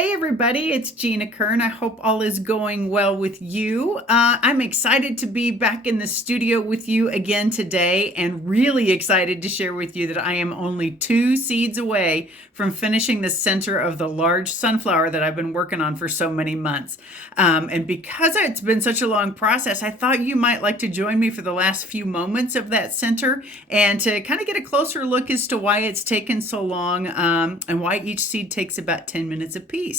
Hey everybody, it's Gina Kern. I hope all is going well with you. I'm excited to be back in the studio with you again today and really excited to share with you that I am only 2 seeds away from finishing the center of the large sunflower that I've been working on for so many months. And because it's been such a long process, I thought you might like to join me for the last few moments of that center and to kind of get a closer look as to why it's taken so long and why each seed takes about 10 minutes apiece.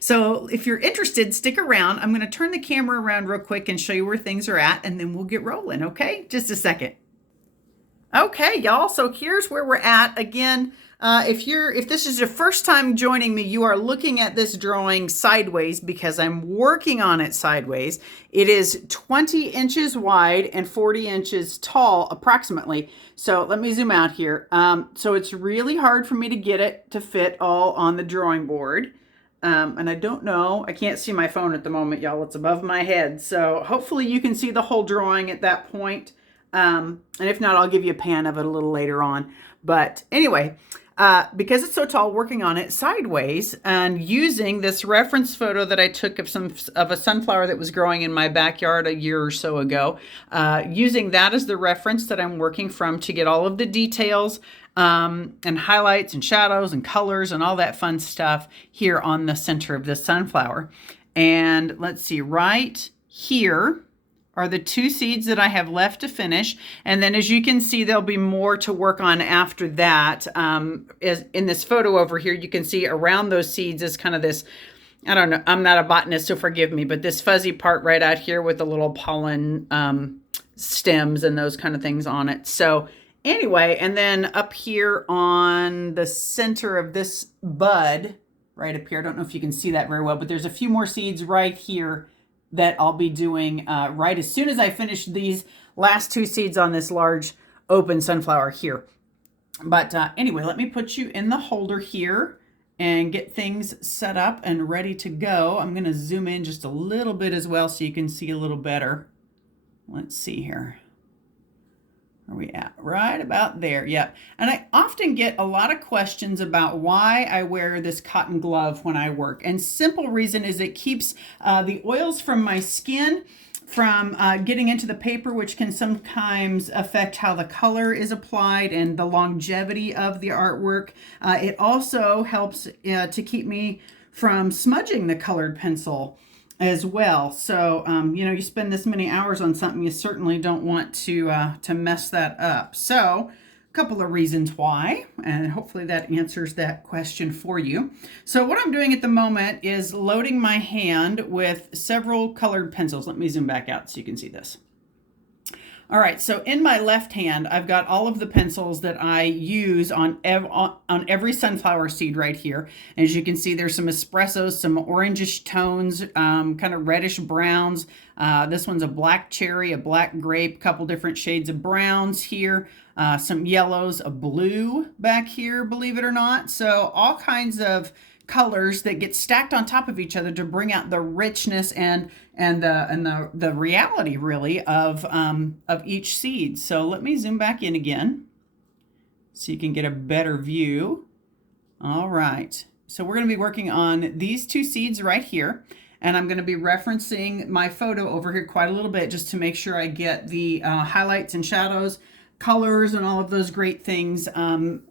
So if you're interested, stick around. I'm going to turn the camera around real quick and show you where things are at, and then we'll get rolling, okay? Just a second. Okay, y'all, so here's where we're at. Again, if this is your first time joining me, you are looking at this drawing sideways because I'm working on it sideways. It is 20 inches wide and 40 inches tall, approximately. So let me zoom out here. So it's really hard for me to get it to fit all on the drawing board. And I don't know, I can't see my phone at the moment, y'all. It's above my head. So hopefully you can see the whole drawing at that point. And if not, I'll give you a pan of it a little later on. But anyway, because it's so tall, working on it sideways and using this reference photo that I took of a sunflower that was growing in my backyard a year or so ago, using that as the reference that I'm working from to get all of the details and highlights and shadows and colors and all that fun stuff here on the center of the sunflower. And let's see, right here are the 2 seeds that I have left to finish. And then as you can see, there'll be more to work on after that. As in this photo over here, you can see around those seeds is kind of this, I don't know, I'm not a botanist, so forgive me, but this fuzzy part right out here with the little pollen stems and those kind of things on it. So anyway, and then up here on the center of this bud, right up here, I don't know if you can see that very well, but there's a few more seeds right here that I'll be doing right as soon as I finish these last 2 seeds on this large open sunflower here. But anyway, let me put you in the holder here and get things set up and ready to go. I'm going to zoom in just a little bit as well so you can see a little better. Let's see here. Where are we at? Right about there. Yeah. And I often get a lot of questions about why I wear this cotton glove when I work. And simple reason is it keeps the oils from my skin from getting into the paper, which can sometimes affect how the color is applied and the longevity of the artwork. It also helps to keep me from smudging the colored pencil as well. So, you spend this many hours on something, you certainly don't want to mess that up. So, a couple of reasons why, and hopefully that answers that question for you. So what I'm doing at the moment is loading my hand with several colored pencils. Let me zoom back out so you can see this. All right, so in my left hand, I've got all of the pencils that I use on every sunflower seed right here. As you can see, there's some espressos, some orangish tones, kind of reddish browns. This one's a black cherry, a black grape, couple different shades of browns here, some yellows, a blue back here, believe it or not. So all kinds of colors that get stacked on top of each other to bring out the richness and the reality really of each seed. So let me zoom back in again so you can get a better view. All right, so we're going to be working on these 2 seeds right here, and I'm going to be referencing my photo over here quite a little bit just to make sure I get the highlights and shadows, colors, and all of those great things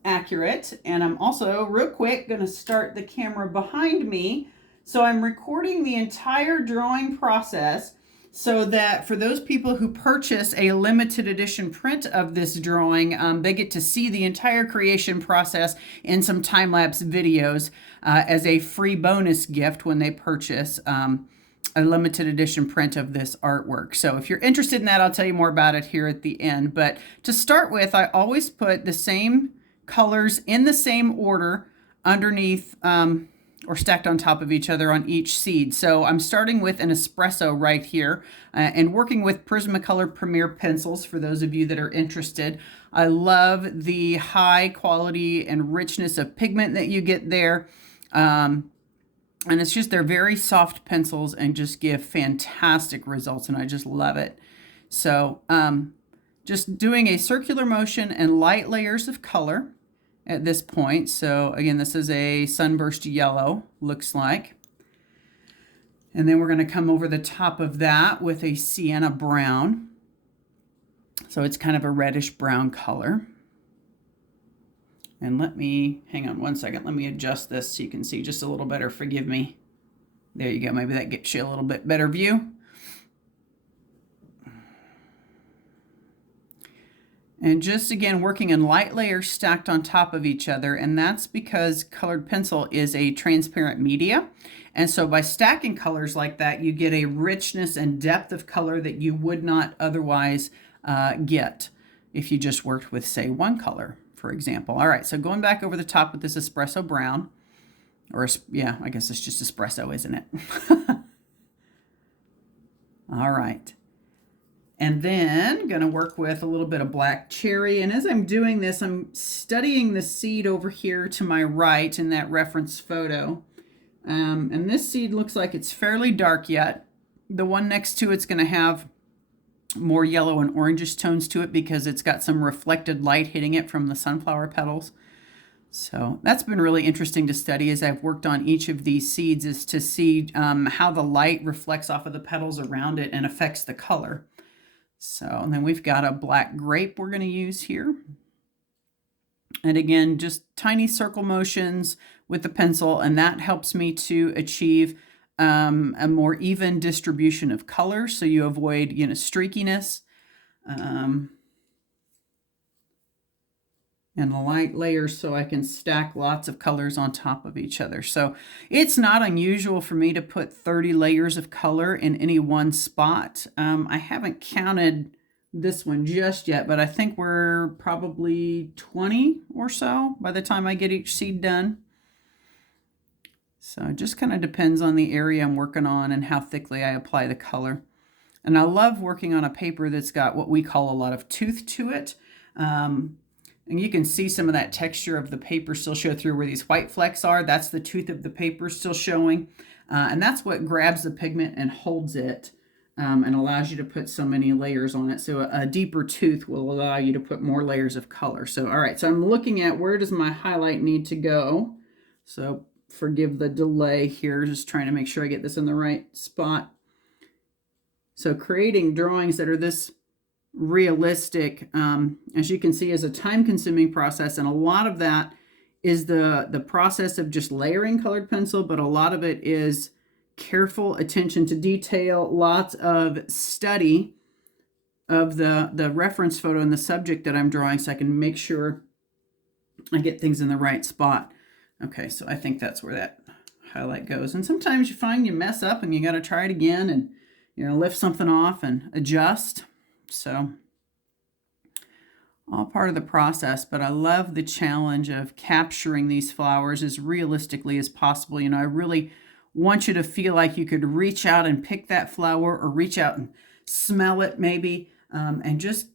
accurate. And I'm also real quick going to start the camera behind me. So I'm recording the entire drawing process so that for those people who purchase a limited edition print of this drawing, they get to see the entire creation process in some time-lapse videos as a free bonus gift when they purchase a limited edition print of this artwork. So if you're interested in that, I'll tell you more about it here at the end. But to start with, I always put the same colors in the same order underneath or stacked on top of each other on each seed. So I'm starting with an espresso right here and working with Prismacolor Premier pencils for those of you that are interested. I love the high quality and richness of pigment that you get there. And it's just, they're very soft pencils and just give fantastic results, and I just love it. So just doing a circular motion and light layers of color at this point. So again, this is a sunburst yellow, looks like. And then we're going to come over the top of that with a sienna brown. So it's kind of a reddish brown color. And let me, hang on one second, let me adjust this so you can see just a little better. Forgive me. There you go. Maybe that gets you a little bit better view. And just again, working in light layers stacked on top of each other. And that's because colored pencil is a transparent media. And so by stacking colors like that, you get a richness and depth of color that you would not otherwise get if you just worked with, say, one color, for example. All right, so going back over the top with this espresso brown, or yeah, I guess it's just espresso, isn't it? All right. And then going to work with a little bit of black cherry. And as I'm doing this, I'm studying the seed over here to my right in that reference photo. And this seed looks like it's fairly dark yet. The one next to it's going to have more yellow and orangish tones to it because it's got some reflected light hitting it from the sunflower petals. So that's been really interesting to study as I've worked on each of these seeds, is to see how the light reflects off of the petals around it and affects the color. So, and then we've got a black grape we're going to use here. And again, just tiny circle motions with the pencil, and that helps me to achieve a more even distribution of color, so you avoid, streakiness. And the light layers so I can stack lots of colors on top of each other. So it's not unusual for me to put 30 layers of color in any one spot. I haven't counted this one just yet, but I think we're probably 20 or so by the time I get each seed done. So it just kind of depends on the area I'm working on and how thickly I apply the color. And I love working on a paper that's got what we call a lot of tooth to it. And you can see some of that texture of the paper still show through where these white flecks are. That's the tooth of the paper still showing. And that's what grabs the pigment and holds it and allows you to put so many layers on it. So a deeper tooth will allow you to put more layers of color. So, all right, so I'm looking at where does my highlight need to go. So forgive the delay here, just trying to make sure I get this in the right spot. So creating drawings that are this realistic, as you can see, is a time-consuming process, and a lot of that is the process of just layering colored pencil, but a lot of it is careful attention to detail, lots of study of the reference photo and the subject that I'm drawing so I can make sure I get things in the right spot. Okay, so I think that's where that highlight goes. And sometimes you find you mess up and you got to try it again and lift something off and adjust. So all part of the process, but I love the challenge of capturing these flowers as realistically as possible. I really want you to feel like you could reach out and pick that flower, or reach out and smell it maybe, and just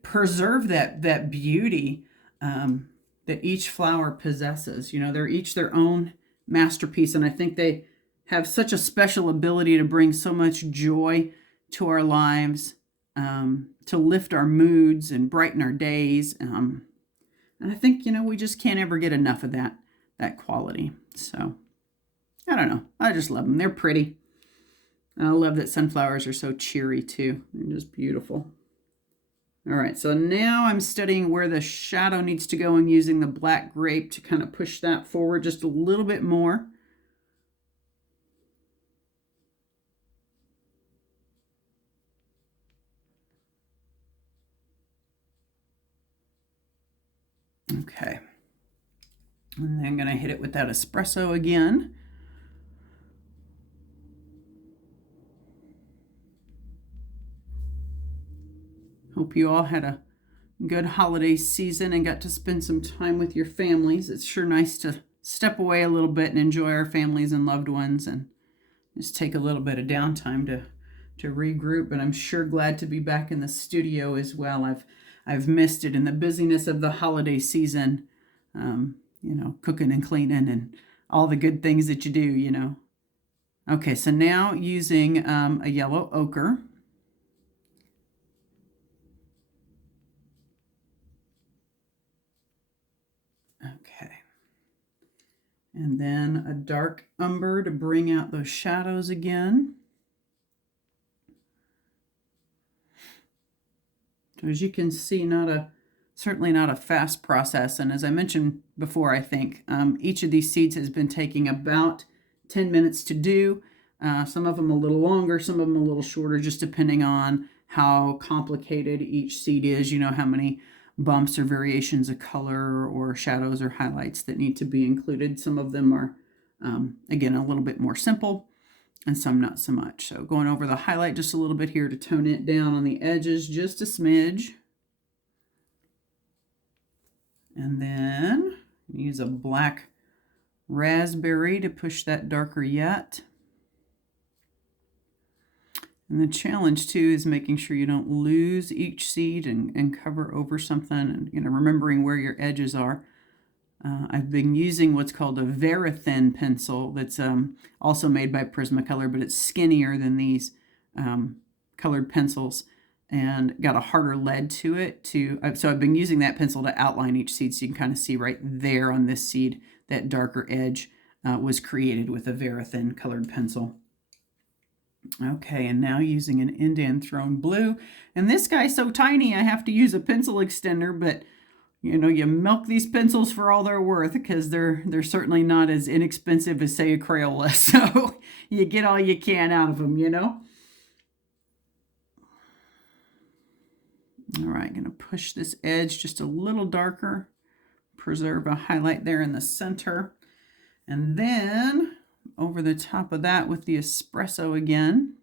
preserve that beauty that each flower possesses. They're each their own masterpiece, and I think they have such a special ability to bring so much joy to our lives, to lift our moods and brighten our days. And I think, we just can't ever get enough of that quality. So I don't know. I just love them. They're pretty. I love that sunflowers are so cheery too. They're just beautiful. All right, so now I'm studying where the shadow needs to go and using the black grape to kind of push that forward just a little bit more. Okay. And then I'm going to hit it with that espresso again. Hope you all had a good holiday season and got to spend some time with your families. It's sure nice to step away a little bit and enjoy our families and loved ones and just take a little bit of downtime to regroup. But I'm sure glad to be back in the studio as well. I've missed it in the busyness of the holiday season, cooking and cleaning and all the good things that you do. Okay, so now using a yellow ochre. And then a dark umber to bring out those shadows again. So as you can see, certainly not a fast process. And as I mentioned before, I think each of these seeds has been taking about 10 minutes to do. Some of them a little longer, some of them a little shorter, just depending on how complicated each seed is, you know, how many bumps or variations of color or shadows or highlights that need to be included. Some of them are, again, a little bit more simple and some not so much. So going over the highlight just a little bit here to tone it down on the edges just a smidge. And then use a black raspberry to push that darker yet. And the challenge too is making sure you don't lose each seed and cover over something, and remembering where your edges are. I've been using what's called a Verithin pencil that's also made by Prismacolor, but it's skinnier than these colored pencils and got a harder lead to it. So I've been using that pencil to outline each seed, so you can kind of see right there on this seed that darker edge was created with a Verithin colored pencil. Okay, and now using an Indian Throne Blue. And this guy's so tiny I have to use a pencil extender, but you milk these pencils for all they're worth, because they're certainly not as inexpensive as, say, a Crayola. So you get all you can out of them, All right, going to push this edge just a little darker, preserve a highlight there in the center. And then over the top of that with the espresso again.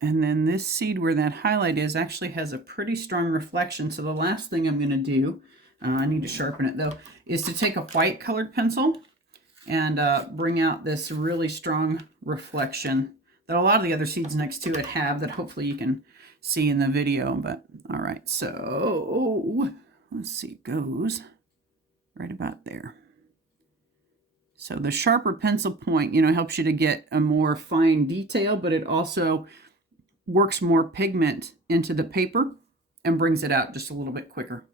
And then this seed where that highlight is actually has a pretty strong reflection. So the last thing I'm going to do, I need to sharpen it though, is to take a white colored pencil and bring out this really strong reflection that a lot of the other seeds next to it have, that hopefully you can see in the video. But all right, so let's see, it goes right about there. So the sharper pencil point, helps you to get a more fine detail, but it also works more pigment into the paper and brings it out just a little bit quicker.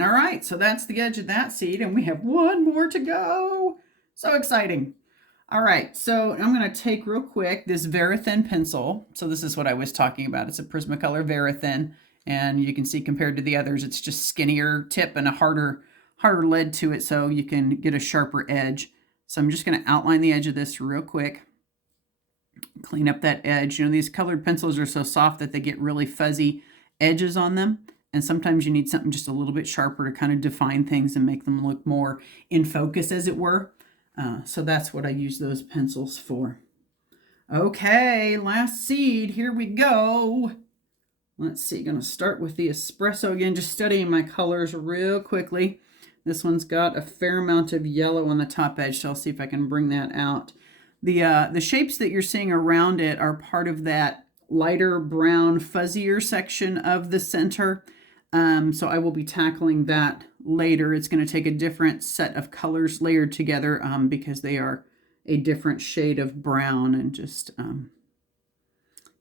All right, so that's the edge of that seed, and we have one more to go. So exciting. All right, so I'm going to take real quick this Verithin pencil. So this is what I was talking about. It's a Prismacolor Verithin, and you can see compared to the others, it's just skinnier tip and a harder lead to it, so you can get a sharper edge. So I'm just going to outline the edge of this real quick, clean up that edge. These colored pencils are so soft that they get really fuzzy edges on them, and sometimes you need something just a little bit sharper to kind of define things and make them look more in focus, as it were. So that's what I use those pencils for. Okay, last seed, here we go. Let's see, going to start with the espresso again, just studying my colors real quickly. This one's got a fair amount of yellow on the top edge, so I'll see if I can bring that out. The shapes that you're seeing around it are part of that lighter brown, fuzzier section of the center. So I will be tackling that later. It's going to take a different set of colors layered together because they are a different shade of brown, and just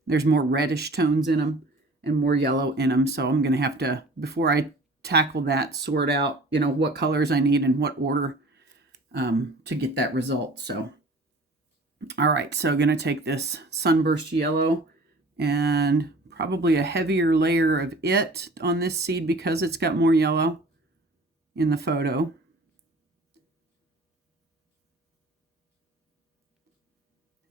there's more reddish tones in them and more yellow in them. So I'm going to have to, before I tackle that, sort out, what colors I need and what order to get that result. So, all right, so I'm going to take this sunburst yellow and probably a heavier layer of it on this seed because it's got more yellow in the photo.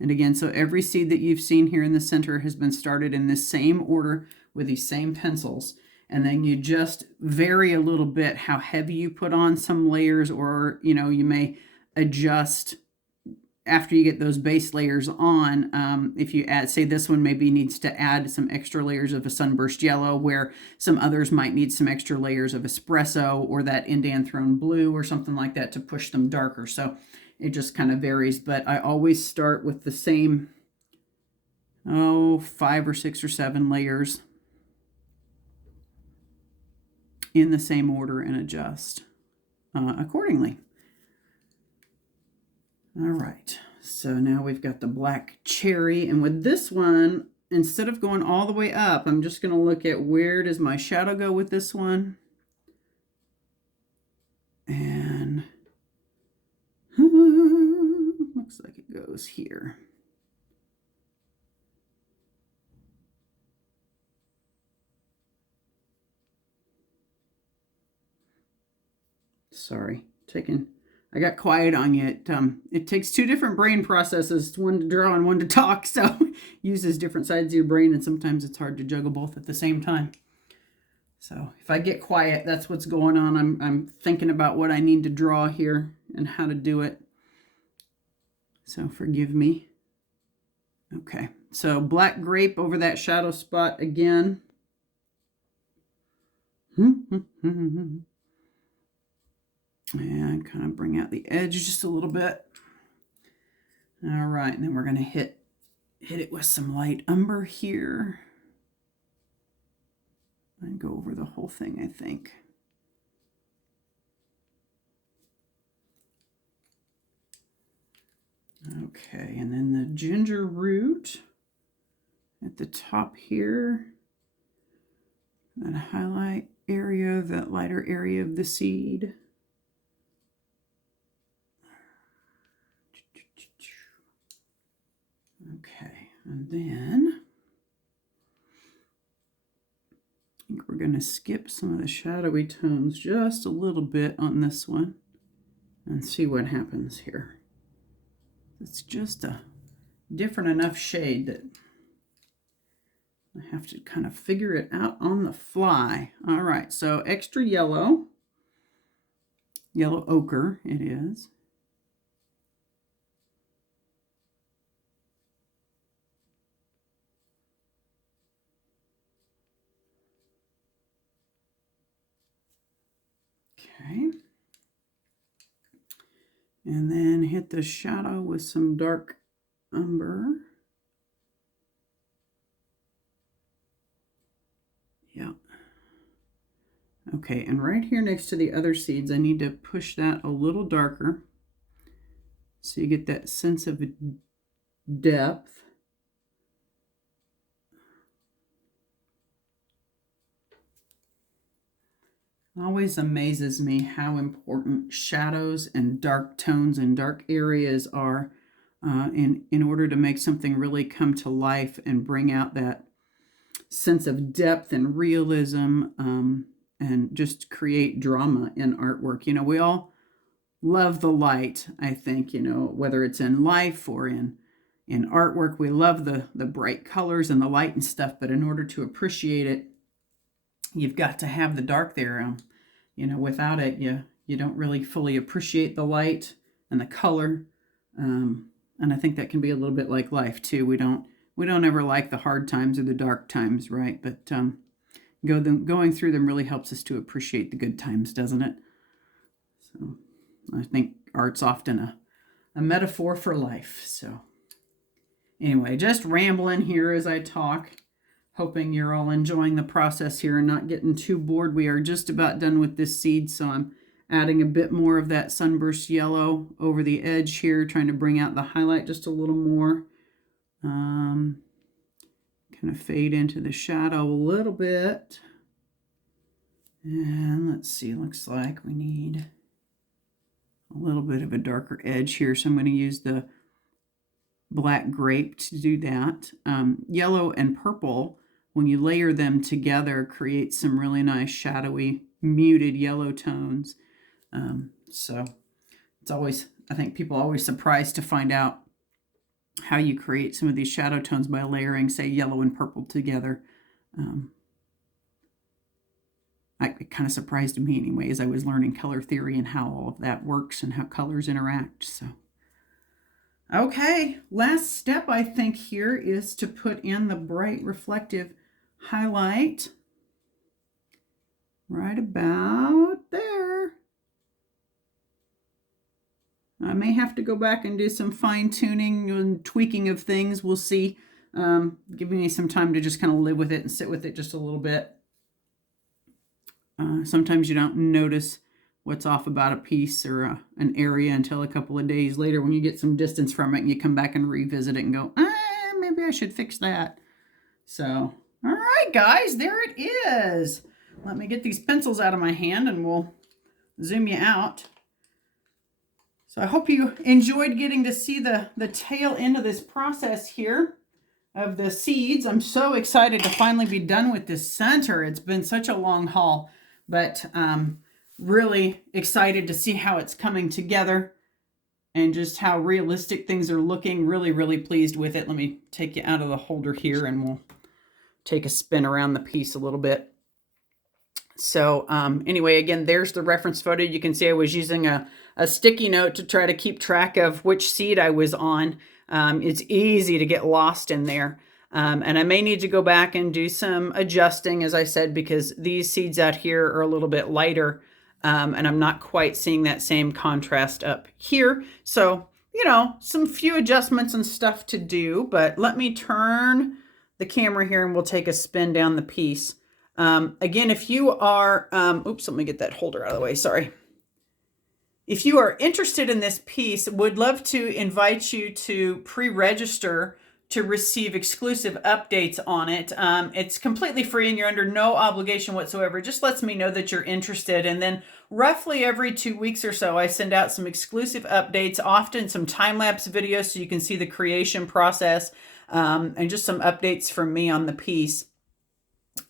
And again, so every seed that you've seen here in the center has been started in this same order with these same pencils. And then you just vary a little bit how heavy you put on some layers, or, you may adjust after you get those base layers on. If you add, say this one maybe needs to add some extra layers of a sunburst yellow, where some others might need some extra layers of espresso or that Indian Throne Blue or something like that to push them darker. So it just kind of varies, but I always start with the same, 5 or 6 or 7 layers in the same order and adjust accordingly. All right, so now we've got the black cherry, and with this one, instead of going all the way up, I'm just going to look at where does my shadow go with this one. shadows here. Sorry, I got quiet on you. It takes two different brain processes, one to draw and one to talk, so uses different sides of your brain, and sometimes it's hard to juggle both at the same time. So if I get quiet, that's what's going on. I'm thinking about what I need to draw here and how to do it. So forgive me. Okay, so black grape over that shadow spot again. And kind of bring out the edge just a little bit. All right, and then we're going to hit it with some light umber here. And go over the whole thing, I think. Okay, and then the ginger root at the top here. That highlight area, that lighter area of the seed. Okay, and then I think we're going to skip some of the shadowy tones just a little bit on this one and see what happens here. It's just a different enough shade that I have to kind of figure it out on the fly. All right, so extra yellow ochre it is. Okay. And then hit the shadow with some dark umber. Yeah. Okay, and right here next to the other seeds, I need to push that a little darker so you get that sense of depth. It always amazes me how important shadows and dark tones and dark areas are in order to make something really come to life and bring out that sense of depth and realism, and just create drama in artwork. You know, we all love the light, I think, you know, whether it's in life or in artwork, we love the bright colors and the light and stuff, but in order to appreciate it, you've got to have the dark there. You know, without it, you don't really fully appreciate the light and the color. And I think that can be a little bit like life too. We don't ever like the hard times or the dark times, right? But going through them really helps us to appreciate the good times, doesn't it? So I think art's often a metaphor for life. So anyway, just rambling here as I talk, hoping you're all enjoying the process here and not getting too bored. We are just about done with this seed, so I'm adding a bit more of that sunburst yellow over the edge here, trying to bring out the highlight just a little more. Kind of fade into the shadow a little bit. And let's see, looks like we need a little bit of a darker edge here, so I'm going to use the black grape to do that. Yellow and purple, when you layer them together, create some really nice shadowy, muted yellow tones. So it's always, I think people are always surprised to find out how you create some of these shadow tones by layering, say, yellow and purple together. It kind of surprised me anyway, as I was learning color theory and how all of that works and how colors interact. So, okay, last step I think here is to put in the bright reflective highlight right about there. I may have to go back and do some fine tuning and tweaking of things. We'll see. Giving me some time to just kind of live with it and sit with it just a little bit. Sometimes you don't notice what's off about a piece or an area until a couple of days later when you get some distance from it and you come back and revisit it and go, maybe I should fix that. So, all right, guys, there it is. Let me get these pencils out of my hand and we'll zoom you out. So I hope you enjoyed getting to see the tail end of this process here of the seeds. I'm so excited to finally be done with this center. It's been such a long haul, but really excited to see how it's coming together and just how realistic things are looking. Really, really pleased with it. Let me take you out of the holder here and we'll take a spin around the piece a little bit. So anyway, again, there's the reference photo. You can see I was using a sticky note to try to keep track of which seed I was on. It's easy to get lost in there. And I may need to go back and do some adjusting, as I said, because these seeds out here are a little bit lighter. And I'm not quite seeing that same contrast up here. So, you know, some few adjustments and stuff to do. But let me turn the camera here and we'll take a spin down the piece. Again, if you are, oops, let me get that holder out of the way, sorry. If you are interested in this piece, would love to invite you to pre-register to receive exclusive updates on it. It's completely free and you're under no obligation whatsoever. It just lets me know that you're interested. And then roughly every 2 weeks or so, I send out some exclusive updates, often some time-lapse videos so you can see the creation process, and just some updates from me on the piece.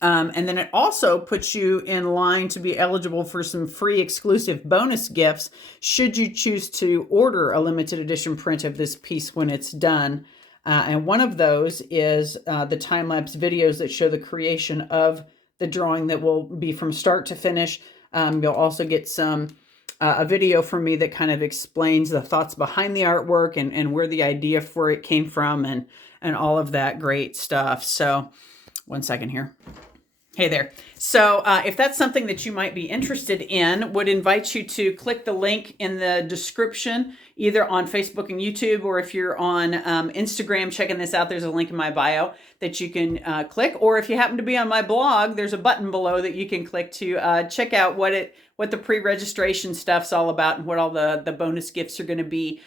And then it also puts you in line to be eligible for some free exclusive bonus gifts should you choose to order a limited edition print of this piece when it's done. And one of those is the time-lapse videos that show the creation of the drawing that will be from start to finish. You'll also get a video from me that kind of explains the thoughts behind the artwork and where the idea for it came from and all of that great stuff. So one second here. Hey there. So if that's something that you might be interested in, would invite you to click the link in the description, either on Facebook and YouTube, or if you're on Instagram checking this out, there's a link in my bio that you can click. Or if you happen to be on my blog, there's a button below that you can click to check out what the pre-registration stuff's all about and what all the bonus gifts are going to be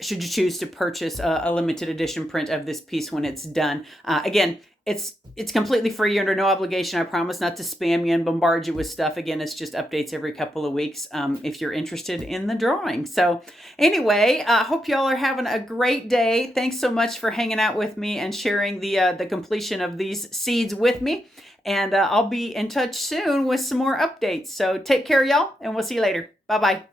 should you choose to purchase a limited edition print of this piece when it's done. Again, it's completely free. You're under no obligation. I promise not to spam you and bombard you with stuff. Again, it's just updates every couple of weeks if you're interested in the drawing. So anyway, I hope y'all are having a great day. Thanks so much for hanging out with me and sharing the completion of these seeds with me. And I'll be in touch soon with some more updates. So take care, y'all, and we'll see you later. Bye-bye.